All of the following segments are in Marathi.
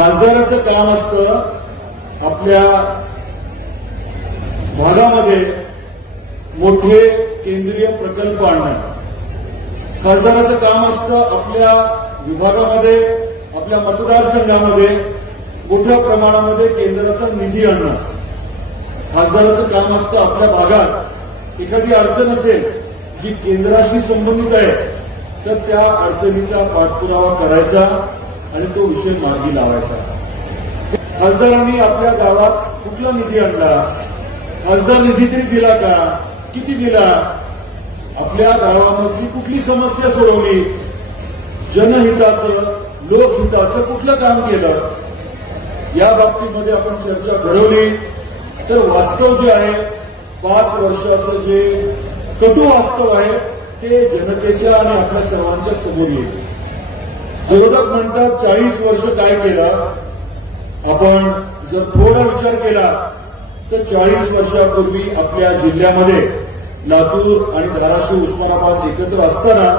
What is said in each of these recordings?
खासदाराचं काम असतं आपल्या भागामध्ये मोठे केंद्रीय प्रकल्प आणणं खासदाराचं काम असतं आपल्या विभागामध्ये आपल्या मतदारसंघामध्ये मोठ्या प्रमाणामध्ये केंद्राचा निधी आणणं खासदाराचं काम असतं आपल्या भागात एखादी अडचण असेल जी केंद्राशी संबंधित आहे तर त्या अडचणीचा पाठपुरावा करायचा आणि तो विषय मार्गी लावायचा खासदारांनी आपल्या गावात कुठला निधी आणला खासदार निधी तरी दिला का किती दिला आपल्या गावामधली कुठली समस्या सोडवली जनहिताचं लोकहिताचं कुठलं काम केलं या बाबतीमध्ये आपण चर्चा घडवली तर वास्तव जे आहे पाच वर्षाचं जे कटू वास्तव आहे ते जनतेच्या आणि आपल्या सर्वांच्या समोर येईल विरोधक म्हणतात चाळीस वर्ष काय केलं आपण जर थोडा विचार केला तर चाळीस वर्षापूर्वी आपल्या जिल्ह्यामध्ये लातूर आणि धाराशिव उस्मानाबाद एकत्र असताना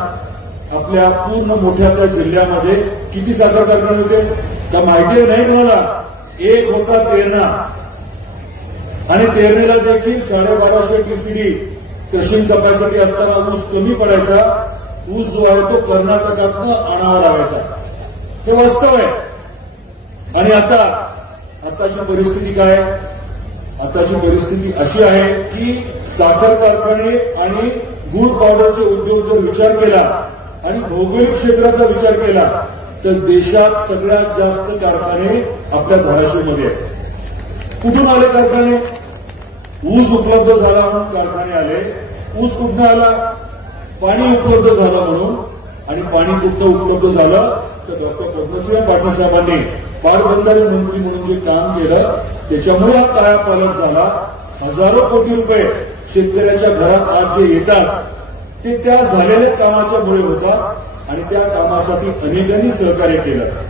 आपल्या पूर्ण मोठ्या त्या जिल्ह्यामध्ये किती साखर कारखाने होते तर माहिती नाही तुम्हाला एक होता तेरणा आणि तेरणेला देखील साडेबाराशे टीसीडी क्रशिंग कपॅसिटी असताना ऊस कमी पडायचा ऊस जो आहे तो कर्नाटकातनं आणावा लावायचा हे वास्तव आहे आणि आता आताची परिस्थिती काय आताची परिस्थिती अशी आहे की साखर कारखाने आणि गुळ पावडरचे उद्योग जर विचार केला आणि भौगोलिक क्षेत्राचा विचार केला तर देशात सगळ्यात जास्त कारखाने आपल्या धाराशिवमध्ये आहेत कुठून आले कारखाने ऊस उपलब्ध झाला म्हणून कारखाने आले ऊस कुठनं आला पाणी उपलब्ध झालं म्हणून आणि पाणी कुठं उपलब्ध झालं तर डॉक्टर पद्मसिंह पाटील साहेबांनी पाटबंधारे मंत्री म्हणून जे काम केलं त्याच्यामुळे हा कायापालट झाला हजारो कोटी रुपये शेतकऱ्याच्या घरात आज जे येतात ते त्या झालेल्या कामाच्या मुळे होतात आणि त्या कामासाठी अनेकांनी सहकार्य केलं